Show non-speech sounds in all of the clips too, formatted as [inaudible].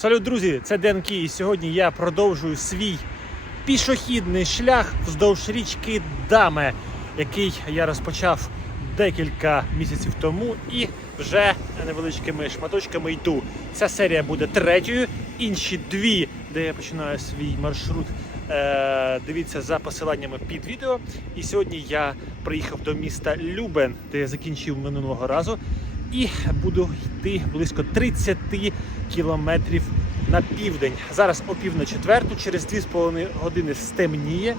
Салют, друзі! Це Денкі, і сьогодні я продовжую свій пішохідний шлях вздовж річки Даме, який я розпочав декілька місяців тому і вже невеличкими шматочками йду. Ця серія буде третьою. Інші дві, де я починаю свій маршрут. е, Дивіться за посиланнями під відео. І сьогодні я приїхав до міста Любен, де я закінчив минулого разу і буду йти близько 30 кілометрів на південь. Зараз о пів на четверту, через 2,5 години стемніє.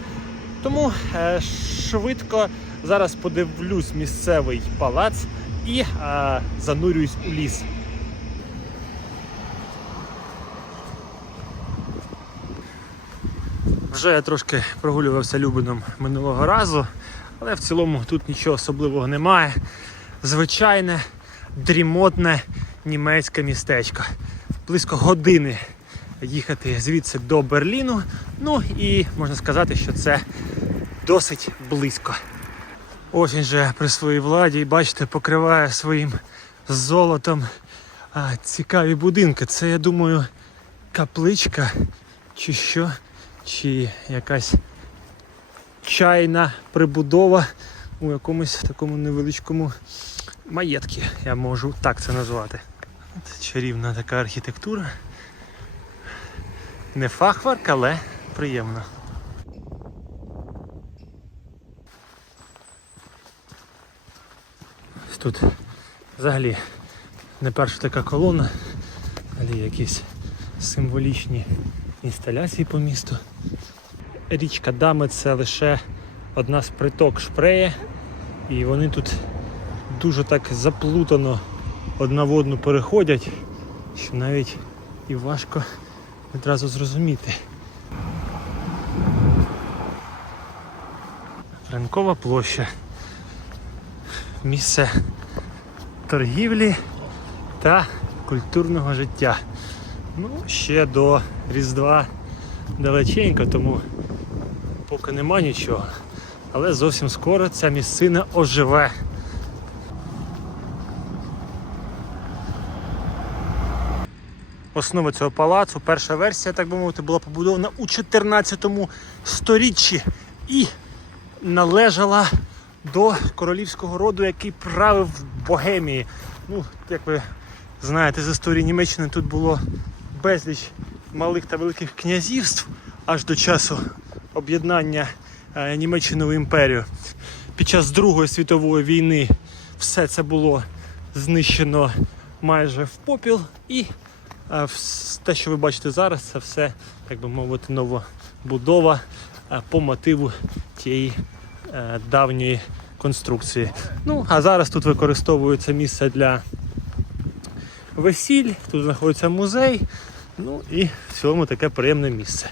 Тому е, швидко зараз подивлюсь місцевий палац і е, занурююсь у ліс. Вже я трошки прогулювався Любином минулого разу, але в цілому тут нічого особливого немає. Звичайне дрімотне німецьке містечко. Близько години їхати звідси до Берліну. Ну і можна сказати, що це досить близько. Осінь же при своїй владі, і бачите, покриває своїм золотом а, цікаві будинки. Це, я думаю, капличка чи що, чи якась чайна прибудова у якомусь такому невеличкому маєтки, я можу так це назвати. От чарівна така архітектура. Не фахварк, але приємно. Тут взагалі не перша така колона, але якісь символічні інсталяції по місту. Річка Дами це лише одна з приток Шпреє, і вони тут дуже так заплутано одна в одну переходять, що навіть і важко одразу зрозуміти. Ранкова площа. Місце торгівлі та культурного життя. Ну, ще до Різдва далеченько, тому поки нема нічого. Але зовсім скоро ця місцина оживе. Основа цього палацу, перша версія, так би мовити, була побудована у 14 сторіччі і належала до королівського роду, який правив в Богемії. Ну, як ви знаєте з історії Німеччини, тут було безліч малих та великих князівств аж до часу об'єднання е, Німеччини в імперію. Під час Другої світової війни все це було знищено майже в попіл і те, що ви бачите зараз, це все, так би мовити, новобудова по мотиву тієї е, давньої конструкції. Ну, а зараз тут використовується місце для весіль, тут знаходиться музей. Ну і в цілому таке приємне місце.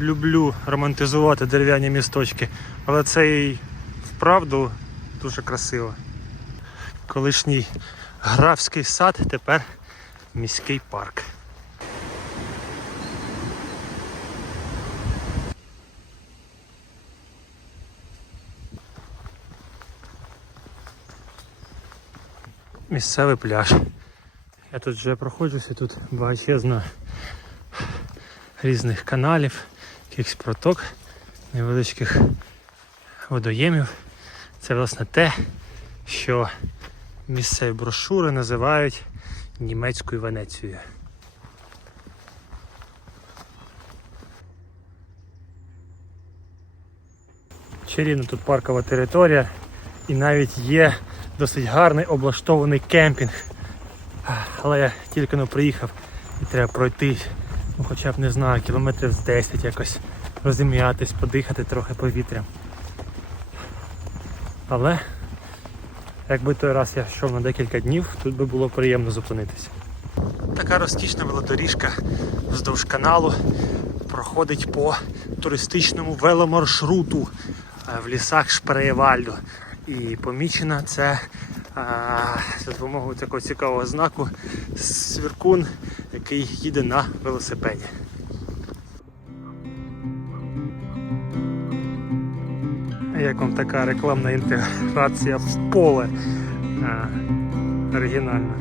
Люблю романтизувати дерев'яні місточки, але це і вправду дуже красиво колишній графський сад, тепер міський парк. Місцевий пляж. Я тут вже проходжуся, тут багатезно різних каналів, якихось проток, невеличких водоємів. Це власне те, що місцеві брошури називають німецькою Венецією. Чарівна тут паркова територія і навіть є досить гарний облаштований кемпінг. Але я тільки но приїхав і треба пройти, ну хоча б не знаю, кілометрів з 10 якось розім'ятись, подихати трохи повітрям. Але Якби той раз я йшов на декілька днів, тут би було приємно зупинитися. Така розкішна велодоріжка вздовж каналу проходить по туристичному веломаршруту е, в лісах Шпреєвальду. І помічена це а, за допомогою такого цікавого знаку свіркун, який їде на велосипеді. Як вам така рекламна інтеграція в поле? А, Оригінально.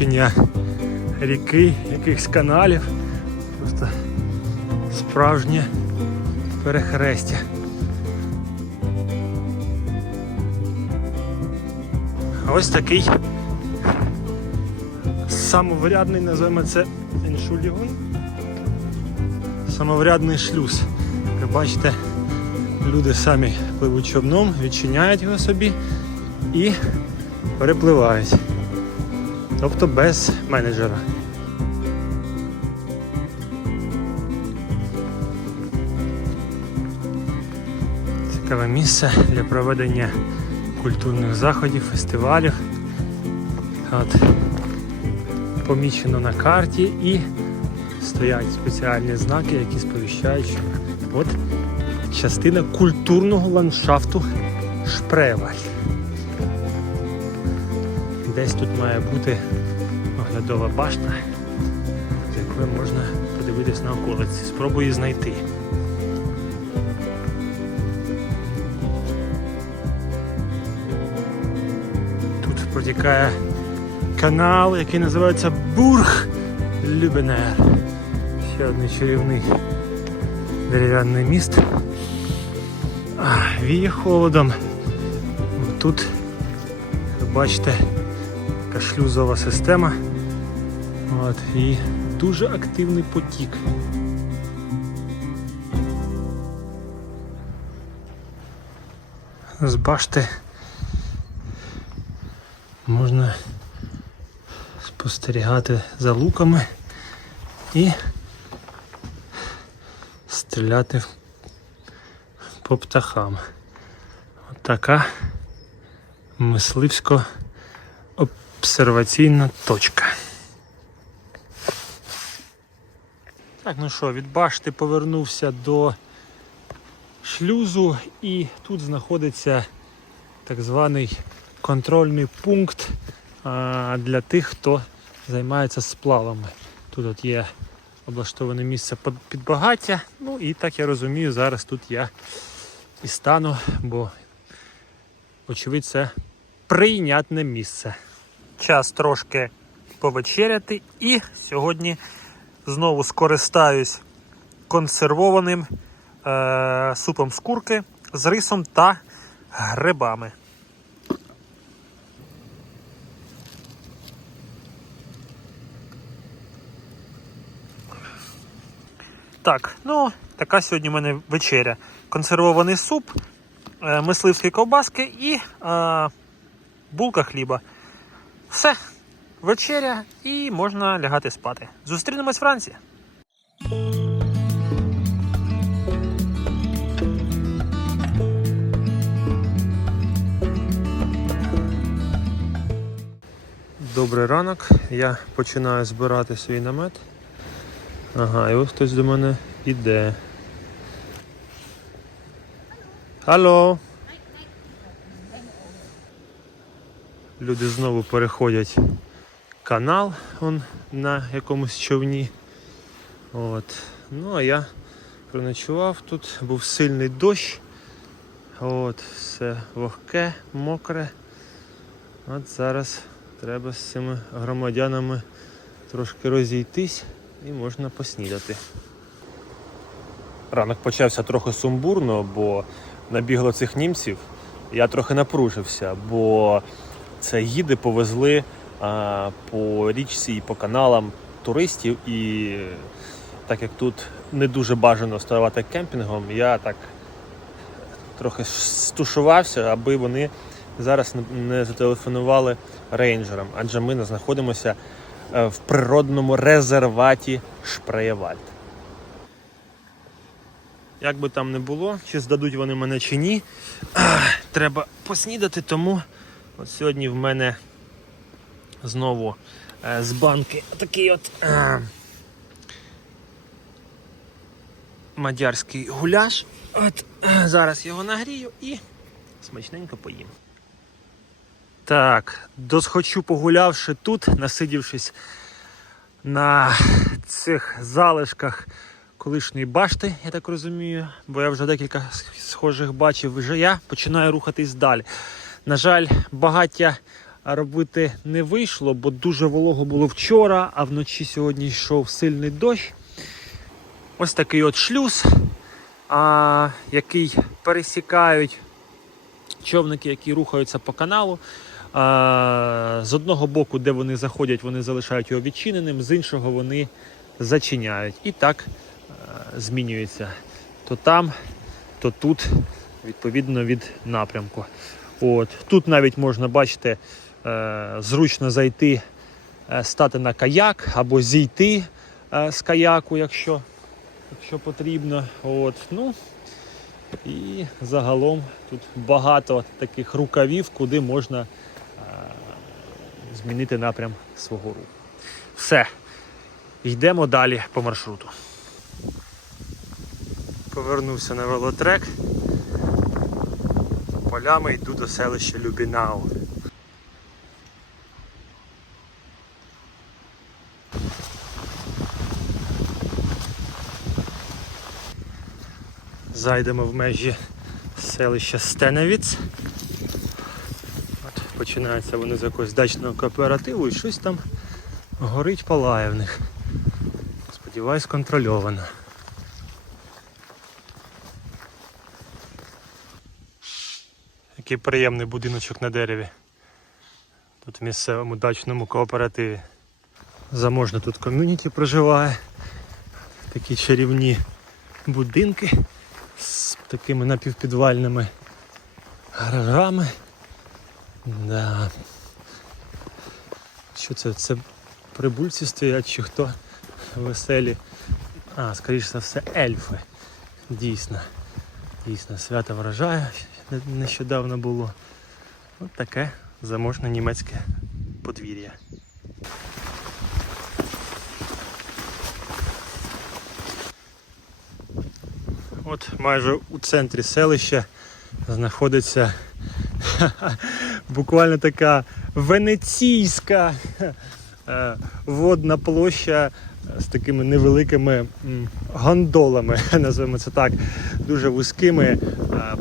Злучення ріки, якихось каналів. Просто справжнє перехрестя. Ось такий самоврядний, називаємо це Еншулігун. Самоврядний шлюз. Як бачите, люди самі пливуть човном, відчиняють його собі і перепливають. Тобто без менеджера. Цікаве місце для проведення культурних заходів, фестивалів. От, помічено на карті і стоять спеціальні знаки, які сповіщають, що от частина культурного ландшафту Шпреваль. Десь тут має бути оглядова башта, з якої можна подивитись на околиці. Спробую знайти. Тут протікає канал, який називається Бург Любенер. Ще один чарівний дерев'яний міст. Віє холодом. Тут бачите така шлюзова система. От, і дуже активний потік. З башти можна спостерігати за луками і стріляти по птахам. От така мисливсько обсерваційна точка. Так, ну що, від башти повернувся до шлюзу і тут знаходиться так званий контрольний пункт для тих, хто займається сплавами. Тут от є облаштоване місце під багаття. Ну і так я розумію, зараз тут я і стану, бо очевидь це прийнятне місце. Час трошки повечеряти і сьогодні знову скористаюсь консервованим е- супом з курки з рисом та грибами. Так, ну, така сьогодні в мене вечеря. Консервований суп, е, мисливські ковбаски і е, булка хліба. Все, вечеря і можна лягати спати. Зустрінемось вранці. Добрий ранок. Я починаю збирати свій намет. Ага, і ось хтось до мене іде. Алло. Люди знову переходять канал он, на якомусь човні. От. Ну а я проночував тут, був сильний дощ. От, все вогке, мокре. От зараз треба з цими громадянами трошки розійтись і можна поснідати. Ранок почався трохи сумбурно, бо набігло цих німців. Я трохи напружився, бо це гіди повезли а, по річці і по каналам туристів. І так як тут не дуже бажано ставати кемпінгом, я так трохи стушувався, аби вони зараз не- зателефонували рейнджерам, адже ми знаходимося е, в природному резерваті Шпреєвальд. Як би там не було, чи здадуть вони мене чи ні. Треба поснідати, тому от сьогодні в мене знову е, з банки такий от е, мадярський гуляш. От е, зараз його нагрію і смачненько поїм. Так, досхочу погулявши тут, насидівшись на цих залишках колишньої башти, я так розумію, бо я вже декілька схожих бачив, вже я починаю рухатись далі. На жаль, багаття робити не вийшло, бо дуже волого було вчора, а вночі сьогодні йшов сильний дощ. Ось такий от шлюз, а, який пересікають човники, які рухаються по каналу. А, з одного боку, де вони заходять, вони залишають його відчиненим, з іншого вони зачиняють. І так а, змінюється. То там, то тут, відповідно від напрямку. От. Тут навіть можна бачити, е, зручно зайти, е, стати на каяк або зійти е, з каяку, якщо, якщо потрібно. От. Ну, і загалом тут багато таких рукавів, куди можна е, змінити напрям свого руху. Все. Йдемо далі по маршруту. Повернувся на велотрек. Полями йду до селища Любінау. Зайдемо в межі селища Стеневіц. От починаються вони з якогось дачного кооперативу і щось там горить палає в них. Сподіваюсь, контрольовано. Який приємний будиночок на дереві. Тут в місцевому дачному кооперативі. Заможно тут ком'юніті проживає. Такі чарівні будинки з такими напівпідвальними гаражами. Да. Що це? Це прибульці стоять чи хто веселі? А, скоріш за все, ельфи. Дійсно. Дійсно, свято врожаю не- нещодавно було. От таке заможне німецьке подвір'я. От майже у центрі селища знаходиться [laughs] буквально така венеційська е, водна площа з такими невеликими гондолами, [laughs] називаємо це так, дуже вузькими е,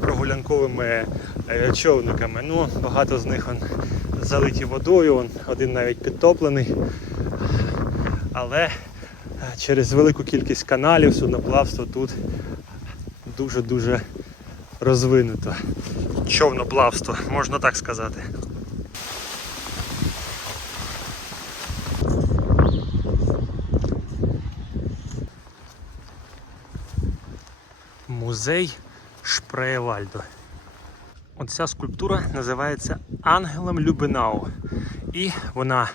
прогулянковими е, човниками. Ну, багато з них он, залиті водою, он, один навіть підтоплений. Але е, через велику кількість каналів судноплавство тут дуже-дуже розвинуто. Човноплавство, можна так сказати. Музей Шпреєвальдо. Оця скульптура називається Ангелом Любенау. І вона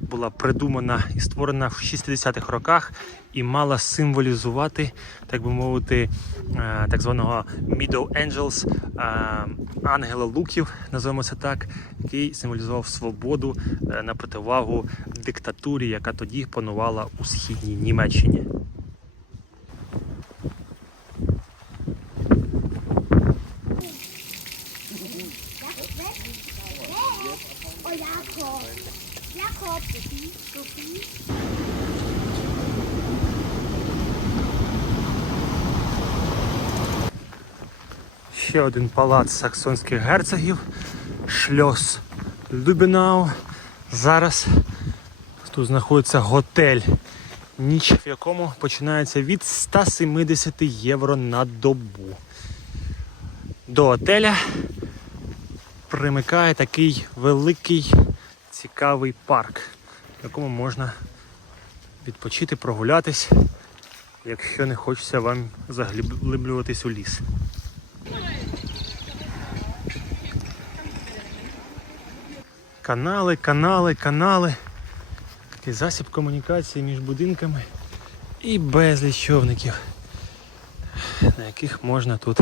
була придумана і створена в 60-х роках і мала символізувати, так би мовити, е, так званого Middle Angels, е, ангела луків, називаємо це так, який символізував свободу е, на противагу диктатурі, яка тоді панувала у східній Німеччині. Один палац саксонських герцогів, шльос Любенау. Зараз тут знаходиться готель, ніч в якому починається від 170 євро на добу. До готеля примикає такий великий цікавий парк, в якому можна відпочити, прогулятись, якщо не хочеться вам заглиблюватись у ліс. Канали, канали, канали. Такий засіб комунікації між будинками і безліч човників. на яких можна тут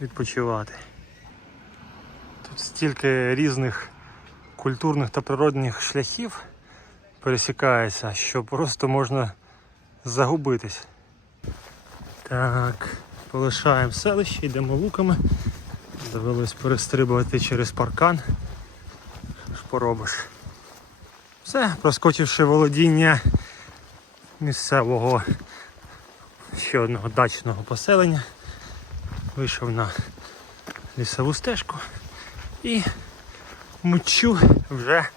відпочивати. Тут стільки різних культурних та природних шляхів пересікається, що просто можна загубитись. Так, полишаємо селище, йдемо луками. Довелось перестрибувати через паркан. Поробиш? Все, проскочивши володіння місцевого ще одного дачного поселення, вийшов на лісову стежку і мчу вже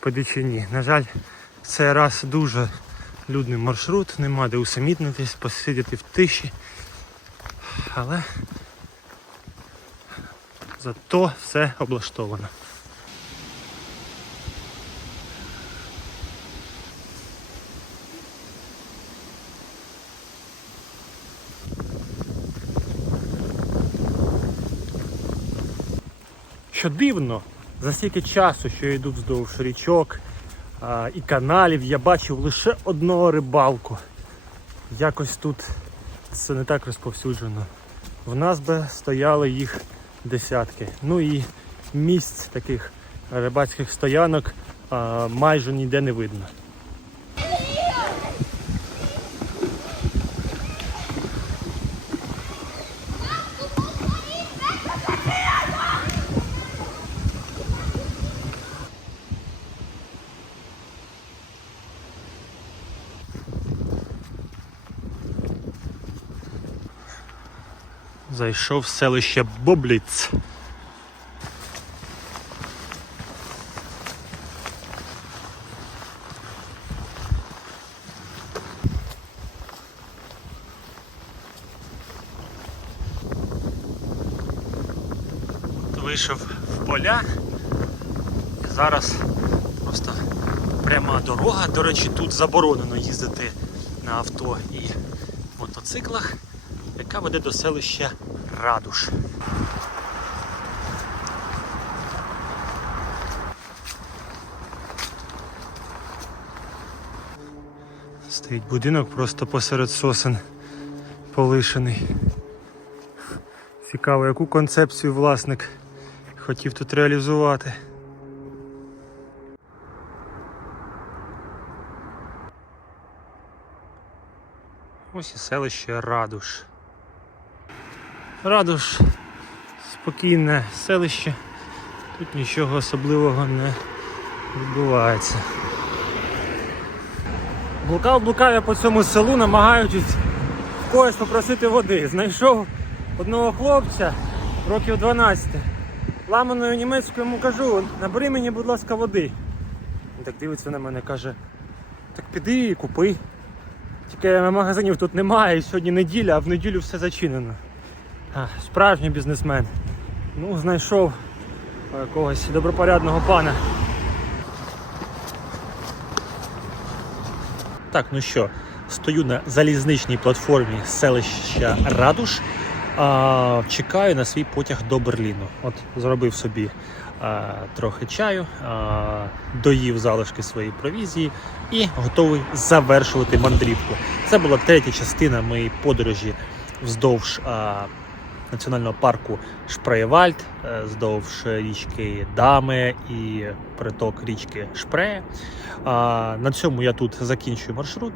по дичині. На жаль, цей раз дуже людний маршрут, нема де усамітнитись, посидіти в тиші. Але зато все облаштовано. Що дивно, за стільки часу, що я йду вздовж річок а, і каналів, я бачив лише одного рибалку. Якось тут це не так розповсюджено. В нас би стояли їх десятки. Ну і місць таких рибацьких стоянок а, майже ніде не видно. Зайшов в селище Бобліц. Вийшов в поля. І зараз просто пряма дорога. До речі, тут заборонено їздити на авто і мотоциклах яка веде до селища Радуш. Стоїть будинок просто посеред сосен полишений. Цікаво, яку концепцію власник хотів тут реалізувати. Ось і селище Радуш. Радуш спокійне селище. Тут нічого особливого не відбувається. Блукав, блукав я по цьому селу, намагаючись в когось попросити води. Знайшов одного хлопця років 12. Ламаною німецькою йому кажу, набери мені, будь ласка, води. Він так дивиться на мене, каже, так піди і купи. Тільки магазинів тут немає, сьогодні неділя, а в неділю все зачинено. Справжній бізнесмен. Ну, знайшов е, якогось добропорядного пана. Так, ну що, стою на залізничній платформі селища Радуш. А, чекаю на свій потяг до Берліну. От зробив собі а, трохи чаю, а, доїв залишки своєї провізії і готовий завершувати мандрівку. Це була третя частина моєї подорожі вздовж а, національного парку Шпреєвальд, е, вздовж річки Даме і приток річки Шпреє. А, на цьому я тут закінчую маршрут.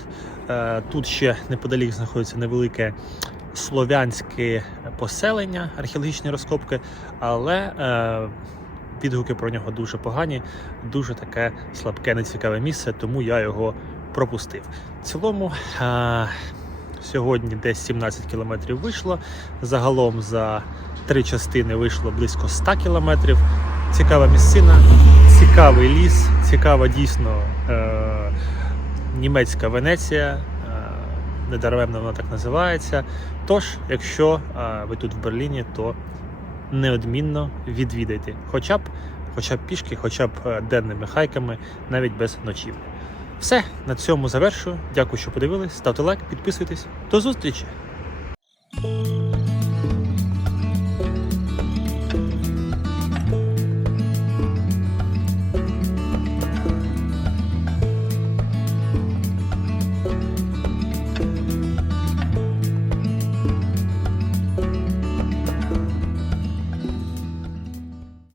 Е, Тут ще неподалік знаходиться невелике слов'янське поселення, археологічні розкопки, але е, відгуки про нього дуже погані, дуже таке слабке, нецікаве місце, тому я його пропустив. В цілому. Сьогодні десь 17 кілометрів вийшло. Загалом за три частини вийшло близько 100 кілометрів. Цікава місцина, цікавий ліс, цікава дійсно е- німецька Венеція. Е- недаремно вона так називається. Тож, якщо е- ви тут в Берліні, то неодмінно відвідайте. Хоча б, хоча б пішки, хоча б е, денними хайками, навіть без ночів. Все, на цьому завершую. Дякую, що подивились. Ставте лайк, підписуйтесь. До зустрічі!